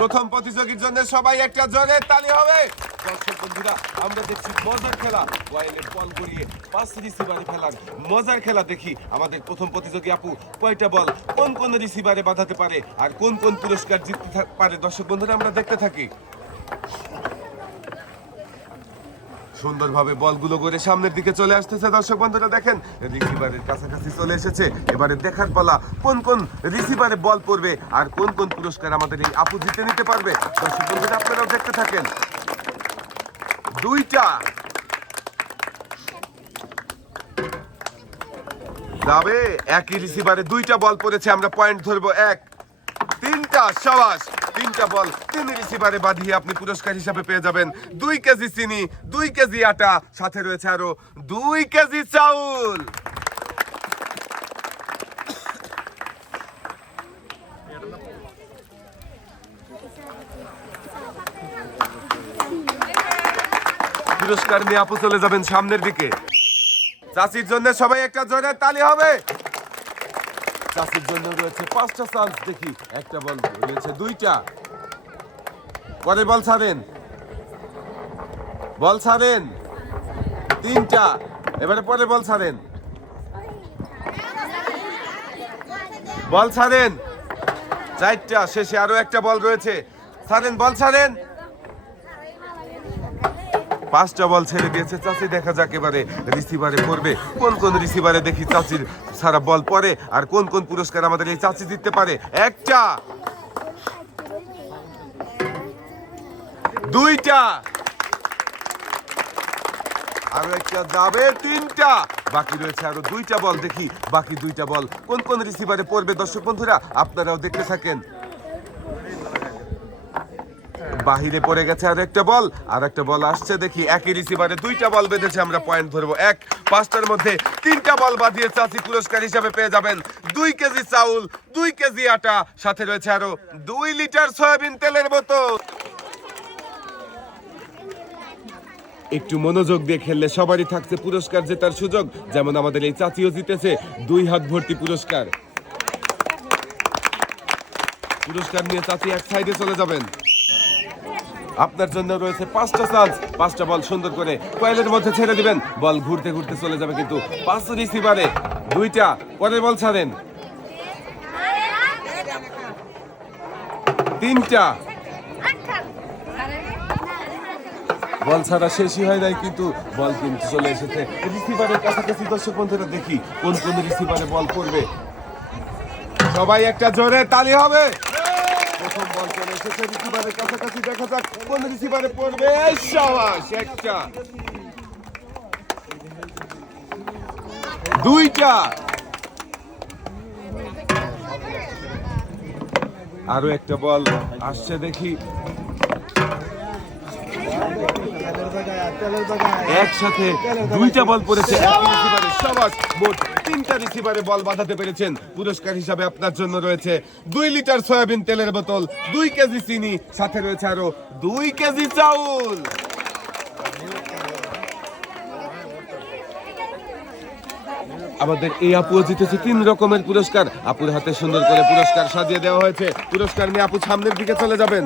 প্রথম প্রতিযোগীর জন্য সবাই একটা জলের তালি হবে। দর্শক বন্ধুরা, আমরা দেখছি মজার খেলা। ওয়াইলে বল গড়িয়ে পাঁচ রিসিভারে খেলার মজার খেলা দেখি। আমাদের প্রথম প্রতিযোগী আপু, কয়টা বল, কোন কোন রিসিভারে বাঁধাতে পারে আর কোন কোন পুরস্কার জিততে পারে? দর্শক বন্ধুরা, আমরা দেখতে থাকি। সুন্দরভাবে বলগুলো করে সামনের দিকে চলে আসতেছে। দর্শক বন্ধুরা, দেখেন, রিসিভারের কাছাকাছি চলে এসেছে। এবারে দেখার পালা, কোন কোন রিসিভারে বল পড়বে আর কোন কোন পুরস্কার আমাদের এই আপু জিতে নিতে পারবে? দর্শক বন্ধুরা, আপনারাও দেখতে থাকেন। দুইটা। যাবে, একই রিসিভারে দুইটা বল পড়েছে, আমরা পয়েন্ট ধরবো এক। তিনটা, সাবাস। তিনটা বল তিন রিসিভারে বাঁধিয়ে আপনি পুরস্কার হিসাবে পেয়ে যাবেন। দুই কেজি চিনি, দুই কেজি আটা, সাথে রয়েছে আরও দুই কেজি চাউল। পুরস্কার নিয়ে আপু চলে যাবেন সামনের দিকে। চাষির জন্য সবাই একটা জোরে তালি হবে। চাষির জন্য রয়েছে পাঁচটা চান্স দেখি। একটা বল রয়েছে দুইটা। পরে বল ছাড়েন। বল ছাড়েন। তিনটা। এবারে পরে বল ছাড়েন। বল ছাড়েন। চারটা। শেষে আরও একটা বল রয়েছে। ছাড়েন, বল ছাড়েন। পাঁচটা বল ছেড়ে দিয়েছে চাচি, দেখা যাক এবারে রিসিভারে পড়বে। কোন কোন রিসিভারে দেখি চাচির সারা বল পড়ে আর কোন কোন পুরস্কার আমাদের এই চাচি জিততে পারে। একটা, দুইটা, আরও একটা যাবে, তিনটা। বাকি রয়েছে আরও দুইটা বল দেখি। বাকি দুইটা বল কোন কোন রিসিভারে পড়বে? দর্শক বন্ধুরা, আপনারাও দেখতে থাকেন। বাহিরে পড়ে গেছে আর একটা বল, আর একটা বল আসছে দেখি। একই রিসিভারে দুইটা বল বেঁধেছে, আমরা পয়েন্ট ধরবো। এক, পাঁচটার মধ্যে তিনটা বল বাঁধিয়ে চাষি পুরস্কার হিসাবে পেয়ে যাবেন। দুই কেজি চাউল, দুই কেজি আটা, সাথে রয়েছে আরও দুই লিটার সয়াবিন তেলের বোতল। একটু মনোযোগ দিয়ে খেললে সবারই থাকছে পুরস্কার জেতার সুযোগ, যেমন আমাদের এই চাচিও জিতেছে দুই হাত ভর্তি পুরস্কার। পুরস্কার নিয়ে চাচি এক সাইডে চলে যাবেন। আপনার জন্য রয়েছে পাঁচটা চান্স। পাঁচটা বল সুন্দর করে কয়েলের মধ্যে ছেড়ে দিবেন। বল ঘুরতে ঘুরতে চলে যাবে কিন্তু পাঁচ রিসিভারে দুইটা। পরের বল ছাড়েন। তিনটা। বল ছাড়া শেষই হয় নাই কিন্তু বল কিন্তু চলে এসেছে। রিসিভারের কাছাকাছি দর্শক বন্ধুরা দেখি কোন কোন রিসিভারে বল পড়বে সবাই একটা জোরে তালি হবে। প্রথম বল চলে এসেছে, রিসিভারের কাছাকাছি দেখা যাক কোন রিসিভারে পড়বে। সাবাস, একটা। দুইটা। আরও একটা বল আসছে দেখি। একসাথে দুইটা বল পড়েছে। রিসিভারে সবাস মোট তিনটা রিসিভারে বল বাঁধাতে পেরেছেন। পুরস্কার হিসাবে আপনার জন্য রয়েছে দুই লিটার সয়াবিন তেলের বোতল দুই কেজি চিনি সাথে রয়েছে আরও দুই কেজি চাউল। আমাদের এই আপুও জিতেছে তিন রকমের পুরস্কার। আপুর হাতে সুন্দর করে পুরস্কার সাজিয়ে দেওয়া হয়েছে। পুরস্কার নিয়ে আপু সামনের দিকে চলে যাবেন।